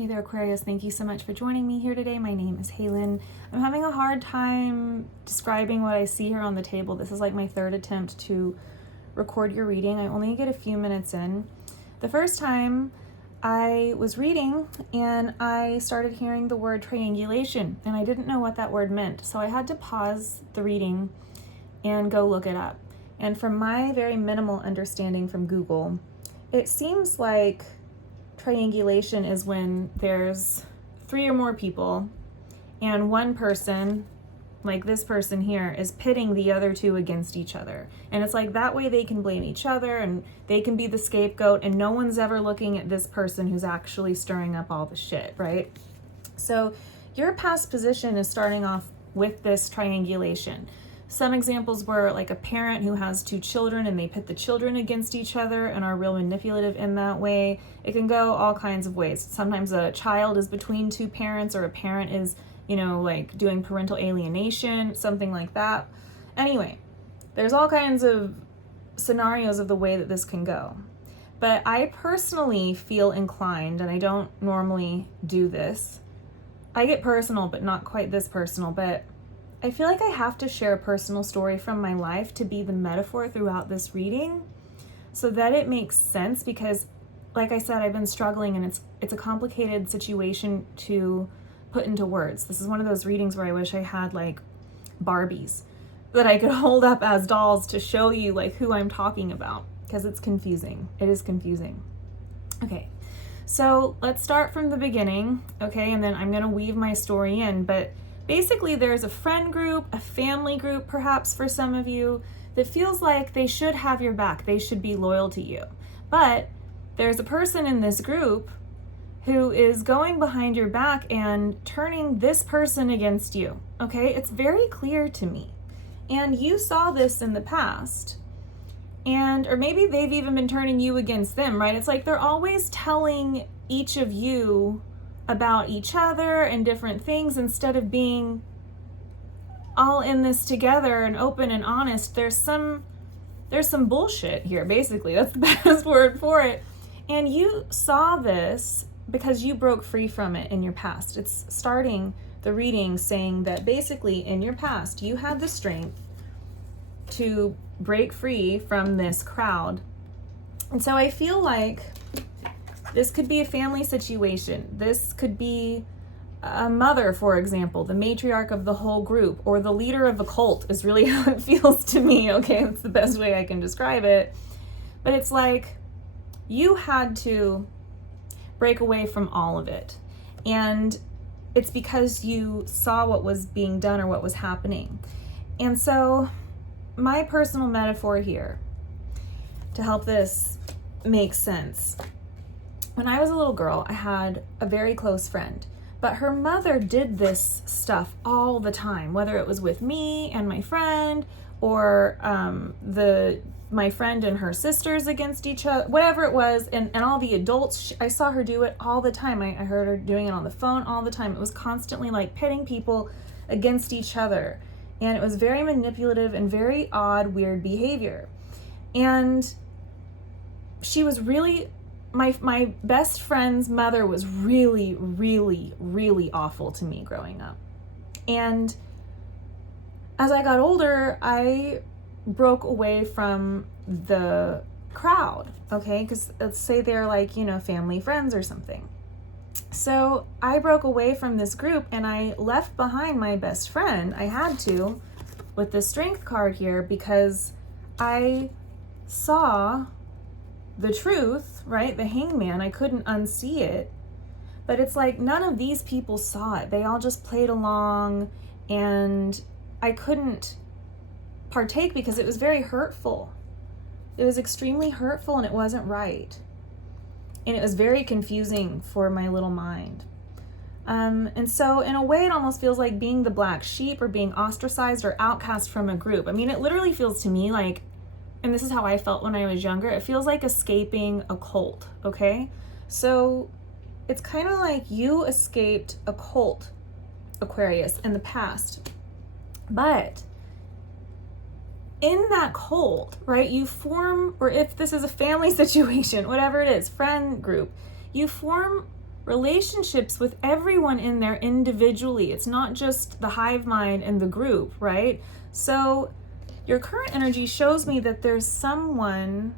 Hey there, Aquarius. Thank you so much for joining me here today. My name is Halen. I'm having a hard time describing what I see here on the table. This is like my third attempt to record your reading. I only get a few minutes in. The first time I was reading and I started hearing the word triangulation, and I didn't know what that word meant. So I had to pause the reading and go look it up. And from my very minimal understanding from Google, it seems like triangulation is when there's 3 or more people and one person, like this person here, is pitting the other 2 against each other. And it's like that way they can blame each other and they can be the scapegoat, and no one's ever looking at this person who's actually stirring up all the shit, right? So your past position is starting off with this triangulation. Some examples were like a parent who has 2 children and they pit the children against each other and are real manipulative in that way. It can go all kinds of ways. Sometimes a child is between 2 parents, or a parent is, like doing parental alienation, something like that. Anyway, there's all kinds of scenarios of the way that this can go. But I personally feel inclined, and I don't normally do this. I get personal, but not quite this personal, but I feel like I have to share a personal story from my life to be the metaphor throughout this reading so that it makes sense, because like I said, I've been struggling and it's a complicated situation to put into words. This is one of those readings where I wish I had like Barbies that I could hold up as dolls to show you like who I'm talking about, because it's confusing. It is confusing. Okay, so let's start from the beginning, okay, and then I'm gonna weave my story in, but basically, there's a friend group, a family group, perhaps for some of you, that feels like they should have your back. They should be loyal to you. But there's a person in this group who is going behind your back and turning this person against you, okay? It's very clear to me. And you saw this in the past. Or maybe they've even been turning you against them, right? It's like they're always telling each of you about each other and different things instead of being all in this together and open and honest. There's some bullshit here, basically. That's the best word for it. And you saw this because you broke free from it in your past. It's starting the reading saying that basically in your past you had the strength to break free from this crowd. And so I feel like this could be a family situation. This could be a mother, for example, the matriarch of the whole group, or the leader of a cult is really how it feels to me, okay? That's the best way I can describe it. But it's like you had to break away from all of it. And it's because you saw what was being done or what was happening. And so my personal metaphor here, to help this make sense, when I was a little girl, I had a very close friend, but her mother did this stuff all the time, whether it was with me and my friend, or my friend and her sisters against each other, whatever it was, and all the adults. I saw her do it all the time. I heard her doing it on the phone all the time. It was constantly like pitting people against each other, and it was very manipulative and very odd, weird behavior. And she was really... My best friend's mother was really, really, really awful to me growing up. And as I got older, I broke away from the crowd, okay? Because let's say they're like, family friends or something. So I broke away from this group and I left behind my best friend. I had to, with the strength card here, because I saw the truth, right? The hangman, I couldn't unsee it. But it's like none of these people saw it. They all just played along, and I couldn't partake because it was very hurtful. It was extremely hurtful, and it wasn't right. And it was very confusing for my little mind. And so in a way, it almost feels like being the black sheep or being ostracized or outcast from a group. I mean, it literally feels to me like, and this is how I felt when I was younger, it feels like escaping a cult, okay? So it's kind of like you escaped a cult, Aquarius, in the past. But in that cult, right, you form, or if this is a family situation, whatever it is, friend group, you form relationships with everyone in there individually. It's not just the hive mind and the group, right? So your current energy shows me that there's someone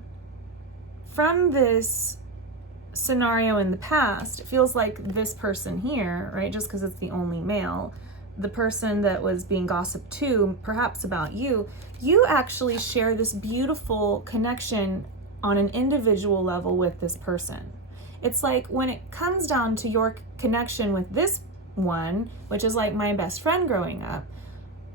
from this scenario in the past. It feels like this person here, right? Just because it's the only male, the person that was being gossiped to, perhaps about you, you actually share this beautiful connection on an individual level with this person. It's like when it comes down to your connection with this one, which is like my best friend growing up,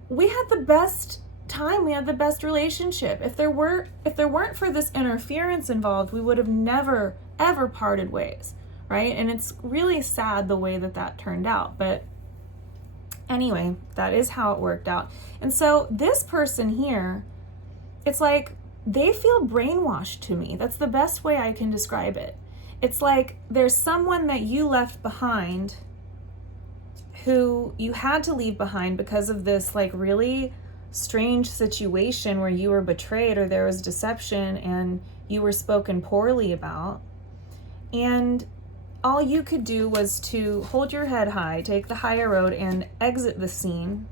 we had the best time, we had the best relationship. If there weren't for this interference involved, we would have never ever parted ways, right? And it's really sad the way that that turned out, but anyway, that is how it worked out. And so this person here, it's like they feel brainwashed to me. That's the best way I can describe it. It's like there's someone that you left behind who you had to leave behind because of this like really strange situation where you were betrayed or there was deception and you were spoken poorly about. And all you could do was to hold your head high, take the higher road, and exit the scene.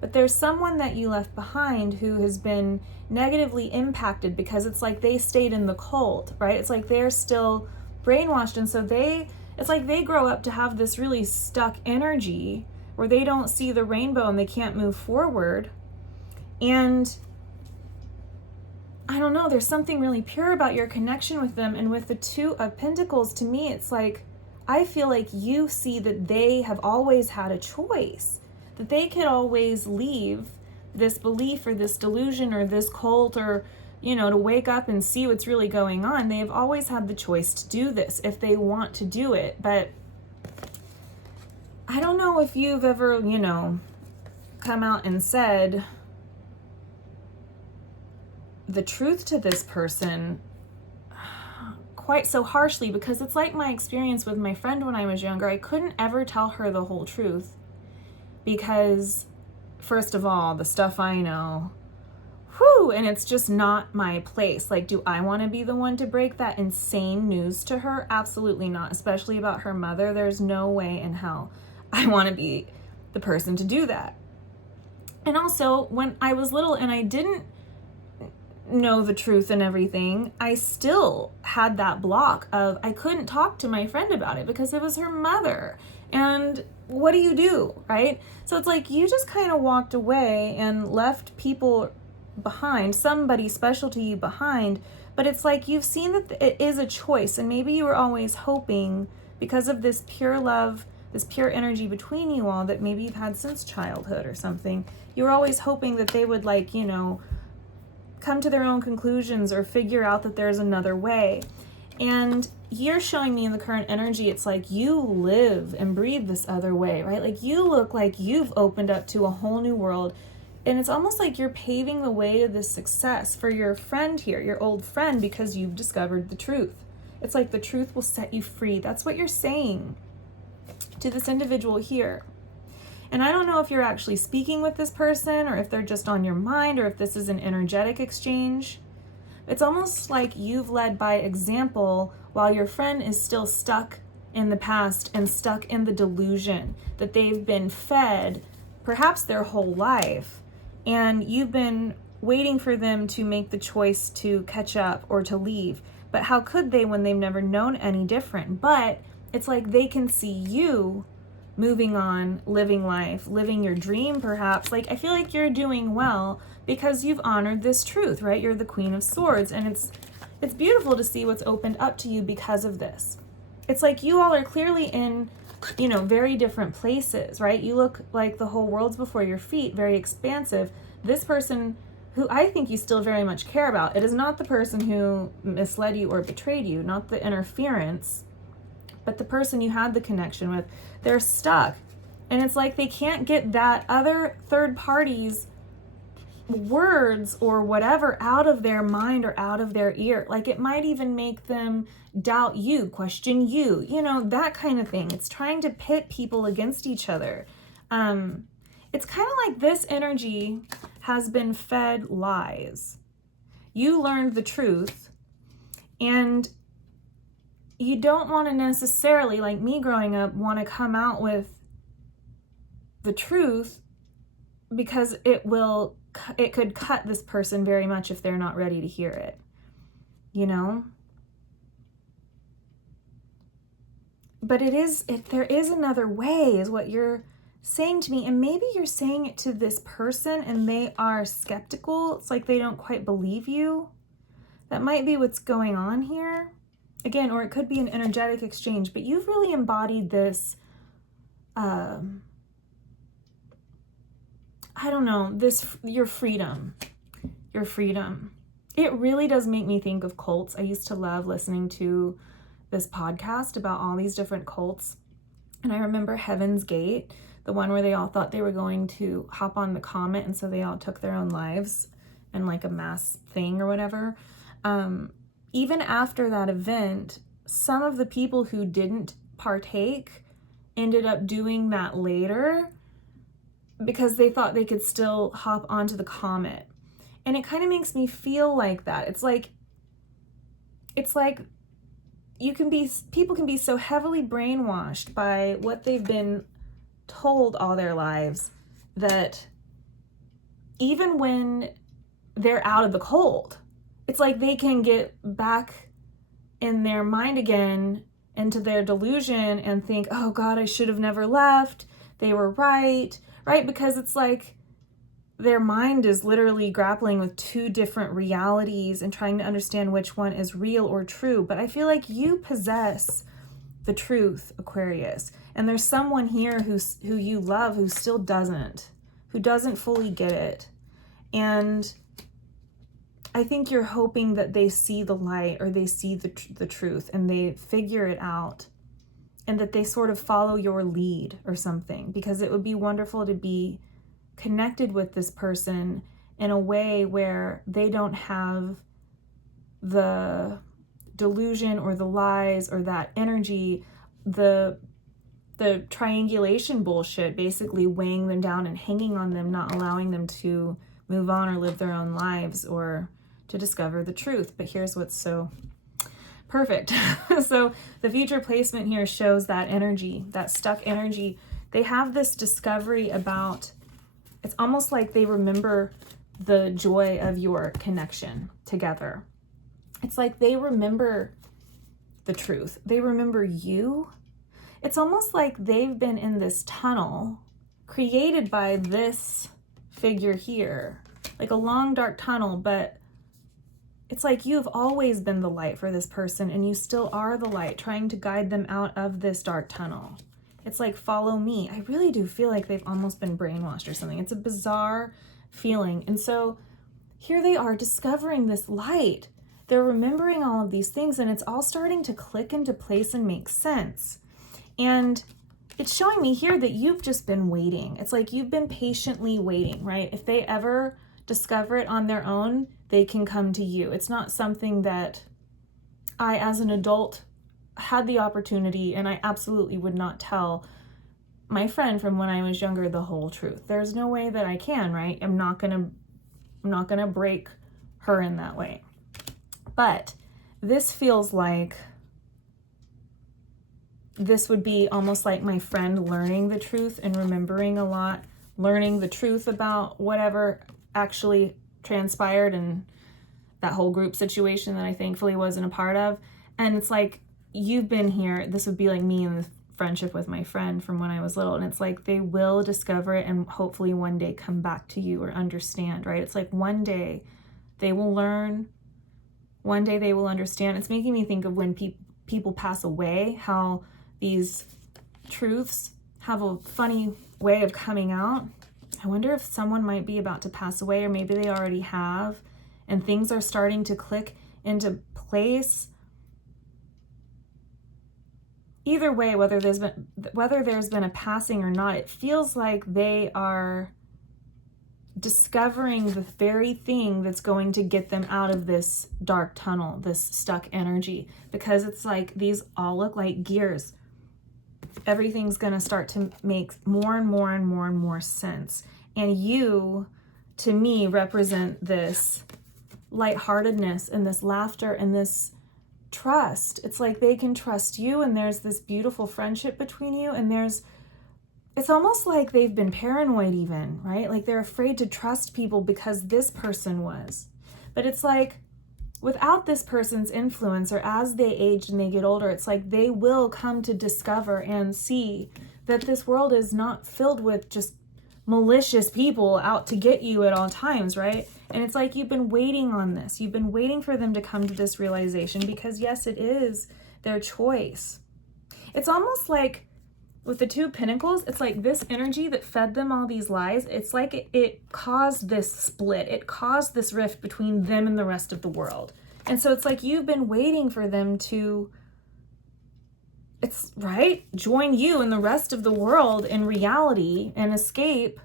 But there's someone that you left behind who has been negatively impacted because it's like they stayed in the cult, right? It's like they're still brainwashed. And so it's like they grow up to have this really stuck energy where they don't see the rainbow and they can't move forward. And I don't know, there's something really pure about your connection with them. And with the Two of Pentacles, to me, it's like, I feel like you see that they have always had a choice, that they could always leave this belief or this delusion or this cult or, you know, to wake up and see what's really going on. They've always had the choice to do this if they want to do it. But I don't know if you've ever, you know, come out and said the truth to this person quite so harshly, because it's like my experience with my friend when I was younger. I couldn't ever tell her the whole truth because, first of all, the stuff I know, and it's just not my place. Like, do I want to be the one to break that insane news to her? Absolutely not, especially about her mother. There's no way in hell I want to be the person to do that. And also, when I was little and I didn't know the truth and everything, I still had that block of I couldn't talk to my friend about it because it was her mother. And what do you do, right? So it's like you just kind of walked away and left people behind, somebody special to you behind, but it's like you've seen that it is a choice, and maybe you were always hoping, because of this pure love, this pure energy between you all that maybe you've had since childhood or something, you were always hoping that they would, like, you know, come to their own conclusions or figure out that there's another way. And you're showing me in the current energy, it's like you live and breathe this other way, right? Like you look like you've opened up to a whole new world. And it's almost like you're paving the way to this success for your friend here, your old friend, because you've discovered the truth. It's like the truth will set you free. That's what you're saying to this individual here. And I don't know if you're actually speaking with this person or if they're just on your mind or if this is an energetic exchange. It's almost like you've led by example while your friend is still stuck in the past and stuck in the delusion that they've been fed perhaps their whole life. And you've been waiting for them to make the choice to catch up or to leave. But how could they when they've never known any different? But it's like they can see you moving on, living life, living your dream perhaps. Like, I feel like you're doing well because you've honored this truth, right? You're the Queen of Swords, and it's beautiful to see what's opened up to you because of this. It's like you all are clearly in, you know, very different places, right? You look like the whole world's before your feet, very expansive. This person, who I think you still very much care about, it is not the person who misled you or betrayed you, not the interference, but the person you had the connection with. They're stuck. And it's like they can't get that other third party's words or whatever out of their mind or out of their ear. Like it might even make them doubt you, question you, you know, that kind of thing. It's trying to pit people against each other. It's kind of like this energy has been fed lies. You learned the truth, and you don't want to necessarily, like me growing up, want to come out with the truth, because it could cut this person very much if they're not ready to hear it, you know? But there is another way, is what you're saying to me. And maybe you're saying it to this person and they are skeptical. It's like they don't quite believe you. That might be what's going on here. Again, or it could be an energetic exchange, but you've really embodied this, I don't know, your freedom. It really does make me think of cults. I used to love listening to this podcast about all these different cults. And I remember Heaven's Gate, the one where they all thought they were going to hop on the comet, and so they all took their own lives in like a mass thing or whatever. Even after that event, some of the people who didn't partake ended up doing that later because they thought they could still hop onto the comet. And it kind of makes me feel like that. It's like people can be so heavily brainwashed by what they've been told all their lives that even when they're out of the cold, it's like they can get back in their mind again into their delusion and think, oh God, I should have never left. They were right? Because it's like their mind is literally grappling with two different realities and trying to understand which one is real or true. But I feel like you possess the truth, Aquarius. And there's someone here who you love who still doesn't fully get it. And I think you're hoping that they see the light, or they see the truth and they figure it out, and that they sort of follow your lead or something, because it would be wonderful to be connected with this person in a way where they don't have the delusion or the lies or that energy, the triangulation bullshit basically weighing them down and hanging on them, not allowing them to move on or live their own lives or to discover the truth. But here's what's so perfect. So the future placement here shows that energy, that stuck energy. They have this discovery about, it's almost like they remember the joy of your connection together. It's like they remember the truth. They remember you. It's almost like they've been in this tunnel created by this figure here, like a long dark tunnel, but it's like you've always been the light for this person, and you still are the light, trying to guide them out of this dark tunnel. It's like, follow me. I really do feel like they've almost been brainwashed or something. It's a bizarre feeling. And so here they are discovering this light. They're remembering all of these things, and it's all starting to click into place and make sense. And it's showing me here that you've just been waiting. It's like you've been patiently waiting, right? If they ever discover it on their own, they can come to you. It's not something that I, as an adult, had the opportunity, and I absolutely would not tell my friend from when I was younger the whole truth. There's no way that I can, right? I'm not gonna break her in that way. But this feels like this would be almost like my friend learning the truth and remembering a lot, learning the truth about whatever actually transpired in that whole group situation that I thankfully wasn't a part of. And it's like, you've been here. This would be like me in the friendship with my friend from when I was little. And it's like they will discover it and hopefully one day come back to you or understand, right? It's like one day they will learn. One day they will understand. It's making me think of when people pass away, how these truths have a funny way of coming out. I wonder if someone might be about to pass away, or maybe they already have, and things are starting to click into place. Either way, whether there's been a passing or not, it feels like they are discovering the very thing that's going to get them out of this dark tunnel, this stuck energy, because it's like these all look like gears. Everything's going to start to make more and more and more and more sense. And you, to me, represent this lightheartedness and this laughter and this trust. It's like they can trust you, and there's this beautiful friendship between you, and it's almost like they've been paranoid even, right? Like they're afraid to trust people because this person was. But it's like without this person's influence, or as they age and they get older, it's like they will come to discover and see that this world is not filled with just malicious people out to get you at all times, right? And it's like you've been waiting on this. You've been waiting for them to come to this realization because, yes, it is their choice. It's almost like with the Two of Pentacles, it's like this energy that fed them all these lies, it's like it caused this split. It caused this rift between them and the rest of the world. And so it's like you've been waiting for them to, it's right, join you and the rest of the world in reality and escape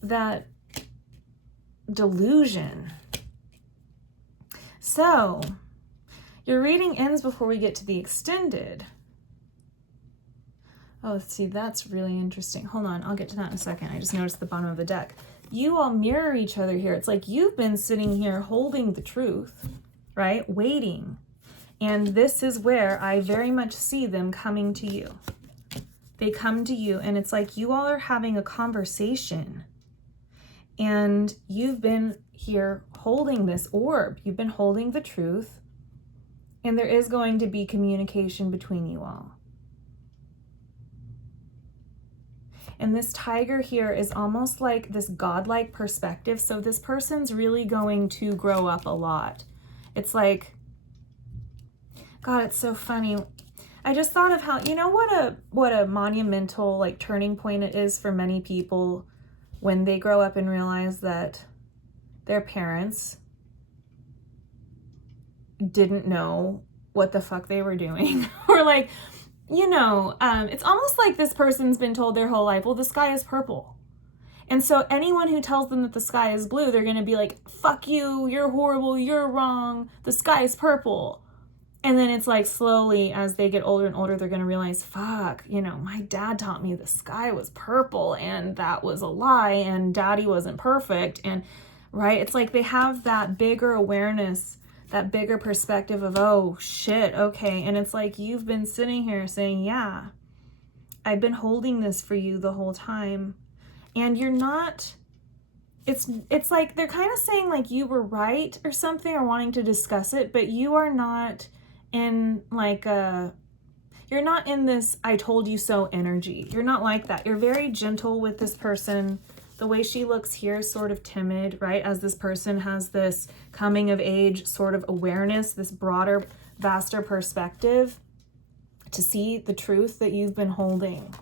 that delusion. So your reading ends before we get to the extended. Oh, see, that's really interesting. Hold on, I'll get to that in a second. I just noticed the bottom of the deck. You all mirror each other here. It's like you've been sitting here holding the truth, right? Waiting. And this is where I very much see them coming to you. They come to you, and it's like you all are having a conversation. And you've been here holding this orb. You've been holding the truth. And there is going to be communication between you all. And this tiger here is almost like this godlike perspective. So this person's really going to grow up a lot. It's like, God, it's so funny. I just thought of how, you know what a monumental like turning point it is for many people when they grow up and realize that their parents didn't know what the fuck they were doing. Or like, you know, it's almost like this person's been told their whole life, well, the sky is purple. And so anyone who tells them that the sky is blue, they're going to be like, fuck you, you're horrible, you're wrong, the sky is purple. And then it's like slowly as they get older and older, they're going to realize, fuck, you know, my dad taught me the sky was purple and that was a lie and daddy wasn't perfect. And right, it's like they have that bigger awareness, that bigger perspective of, oh shit, okay. And it's like you've been sitting here saying, yeah, I've been holding this for you the whole time. And you're not, it's like they're kind of saying like you were right or something, or wanting to discuss it, but you are not in like you're not in this I told you so energy. You're not like that. You're very gentle with this person. The way she looks here is sort of timid, right? As this person has this coming of age sort of awareness, this broader, vaster perspective to see the truth that you've been holding.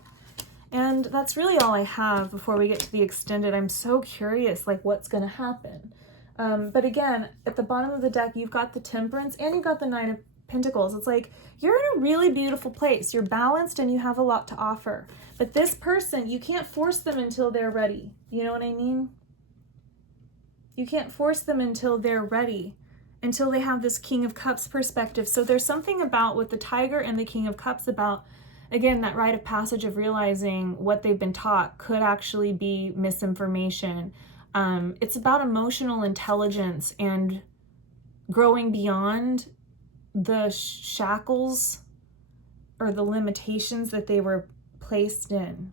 And that's really all I have before we get to the extended. I'm so curious, like what's going to happen. But again, at the bottom of the deck, you've got the Temperance and you've got the Knight of Pentacles. It's like you're in a really beautiful place. You're balanced and you have a lot to offer. But this person, you can't force them until they're ready. You know what I mean? You can't force them until they're ready, until they have this King of Cups perspective. So there's something about with the Tiger and the King of Cups about, again, that rite of passage of realizing what they've been taught could actually be misinformation. It's about emotional intelligence and growing beyond the shackles or the limitations that they were placed in,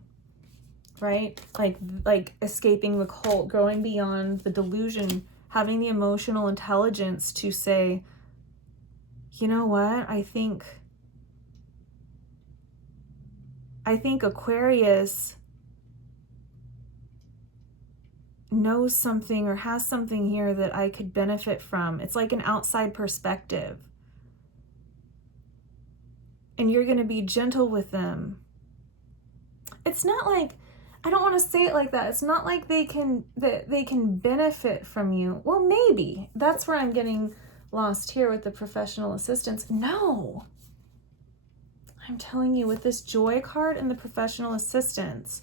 right? Like escaping the cult, going beyond the delusion, having the emotional intelligence to say, you know what, I think Aquarius knows something or has something here that I could benefit from. It's like an outside perspective. And you're going to be gentle with them. It's not like, I don't want to say it like that. It's not like they can benefit from you. Well, maybe. That's where I'm getting lost here with the professional assistance. No. I'm telling you, with this Joy card and the professional assistance,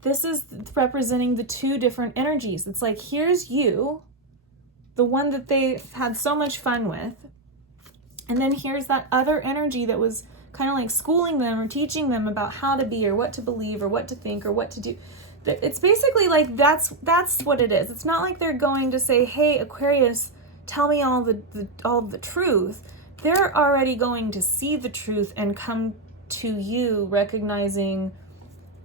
this is representing the two different energies. It's like, here's you, the one that they had so much fun with. And then here's that other energy that was kind of like schooling them or teaching them about how to be or what to believe or what to think or what to do. It's basically like that's what it is. It's not like they're going to say, hey, Aquarius, tell me all of the truth. They're already going to see the truth and come to you recognizing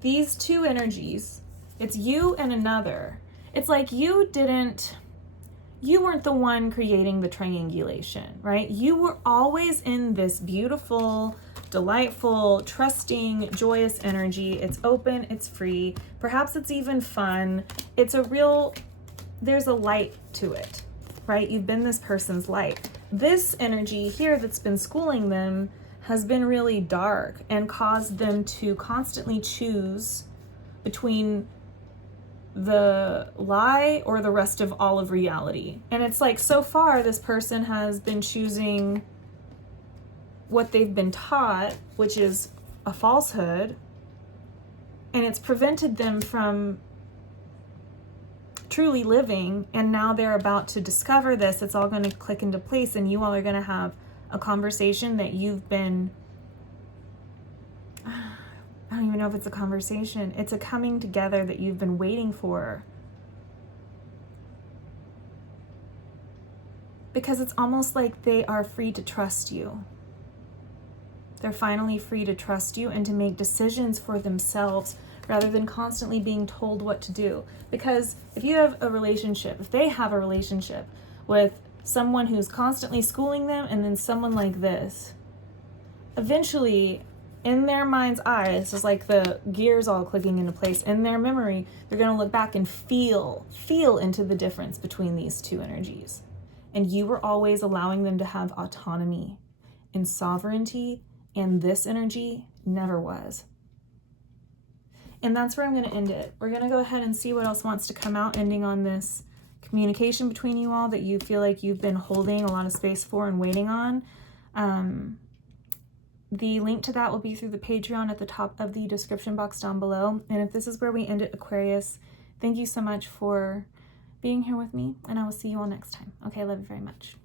these two energies. It's you and another. It's like you weren't the one creating the triangulation, right? You were always in this beautiful, delightful, trusting, joyous energy. It's open, it's free. Perhaps it's even fun. There's a light to it, right? You've been this person's light. This energy here that's been schooling them has been really dark and caused them to constantly choose between the lie or the rest of all of reality. And it's like, so far, this person has been choosing what they've been taught, which is a falsehood, and it's prevented them from truly living. And now they're about to discover this. It's all going to click into place, and you all are going to have a conversation that you've been, I don't even know if it's a conversation. It's a coming together that you've been waiting for. Because it's almost like they are free to trust you. They're finally free to trust you and to make decisions for themselves rather than constantly being told what to do. Because if they have a relationship with someone who's constantly schooling them and then someone like this, eventually, in their mind's eye, it's just like the gears all clicking into place. In their memory, they're going to look back and feel into the difference between these two energies. And you were always allowing them to have autonomy and sovereignty, and this energy never was. And that's where I'm going to end it. We're going to go ahead and see what else wants to come out, ending on this communication between you all that you feel like you've been holding a lot of space for and waiting on. The link to that will be through the Patreon at the top of the description box down below. And if this is where we end it, Aquarius, thank you so much for being here with me, and I will see you all next time. Okay, I love you very much.